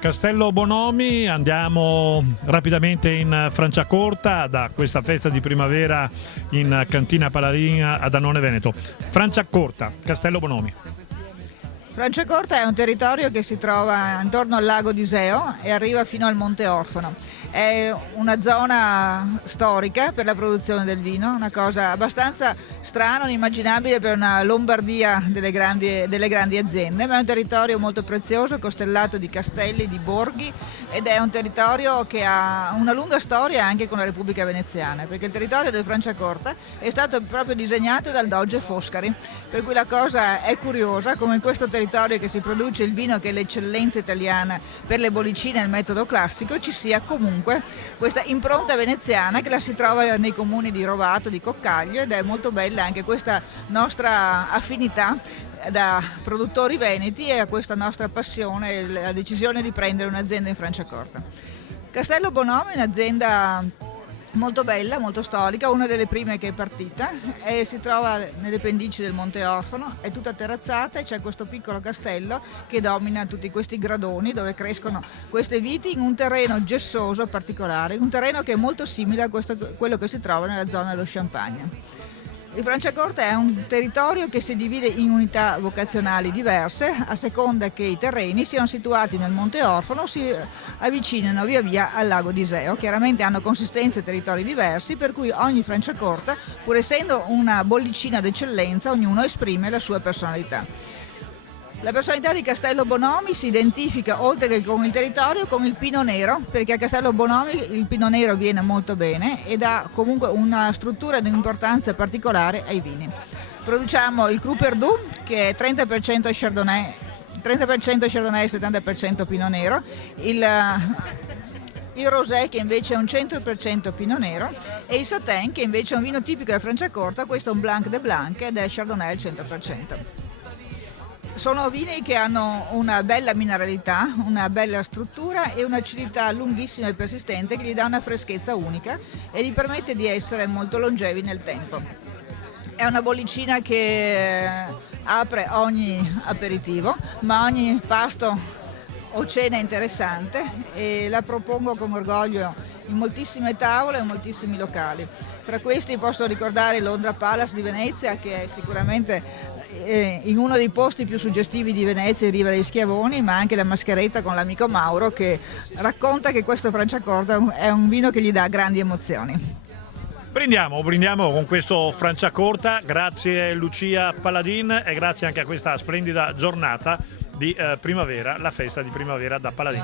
Castello Bonomi, andiamo rapidamente in Franciacorta da questa festa di primavera in Cantina Paladina ad Annone Veneto. Franciacorta, Castello Bonomi. Franciacorta è un territorio che si trova intorno al lago di Iseo e arriva fino al Monte Orfano. È una zona storica per la produzione del vino, una cosa abbastanza strana, inimmaginabile per una Lombardia delle grandi aziende, ma è un territorio molto prezioso, costellato di castelli, di borghi, ed è un territorio che ha una lunga storia anche con la Repubblica Veneziana, perché il territorio del Franciacorta è stato proprio disegnato dal Doge Foscari, per cui la cosa è curiosa, come in questo territorio che si produce il vino che è l'eccellenza italiana per le bollicine e il metodo classico, ci sia comunque questa impronta veneziana che la si trova nei comuni di Rovato, di Coccaglio, ed è molto bella anche questa nostra affinità da produttori veneti e a questa nostra passione, la decisione di prendere un'azienda in Franciacorta. Castello Bonomi è un'azienda molto bella, molto storica, una delle prime che è partita, e si trova nelle pendici del Monte Orfano, è tutta terrazzata e c'è questo piccolo castello che domina tutti questi gradoni dove crescono queste viti in un terreno gessoso particolare, un terreno che è molto simile a quello che si trova nella zona dello Champagne. Il Franciacorta è un territorio che si divide in unità vocazionali diverse a seconda che i terreni siano situati nel Monte Orfano o si avvicinano via via al lago di Iseo. Chiaramente hanno consistenze e territori diversi, per cui ogni Franciacorta, pur essendo una bollicina d'eccellenza, ognuno esprime la sua personalità. La personalità di Castello Bonomi si identifica, oltre che con il territorio, con il Pino Nero, perché a Castello Bonomi il Pino Nero viene molto bene ed ha comunque una struttura di importanza particolare ai vini. Produciamo il Cru Perdù, che è 30% Chardonnay, 30% Chardonnay e 70% Pino Nero, il Rosé, che invece è un 100% Pino Nero, e il Satin, che invece è un vino tipico del Franciacorta. Questo è un Blanc de Blanc ed è Chardonnay al 100%. Sono vini che hanno una bella mineralità, una bella struttura e un'acidità lunghissima e persistente che gli dà una freschezza unica e gli permette di essere molto longevi nel tempo. È una bollicina che apre ogni aperitivo, ma ogni pasto o cena interessante, e la propongo con orgoglio in moltissime tavole e in moltissimi locali. Tra questi posso ricordare Londra Palace di Venezia, che è sicuramente in uno dei posti più suggestivi di Venezia, in Riva degli Schiavoni, ma anche la Mascheretta con l'amico Mauro, che racconta che questo Franciacorta è un vino che gli dà grandi emozioni. Brindiamo con questo Franciacorta, grazie Lucia Paladin e grazie anche a questa splendida giornata di primavera, la festa di primavera da Paladin.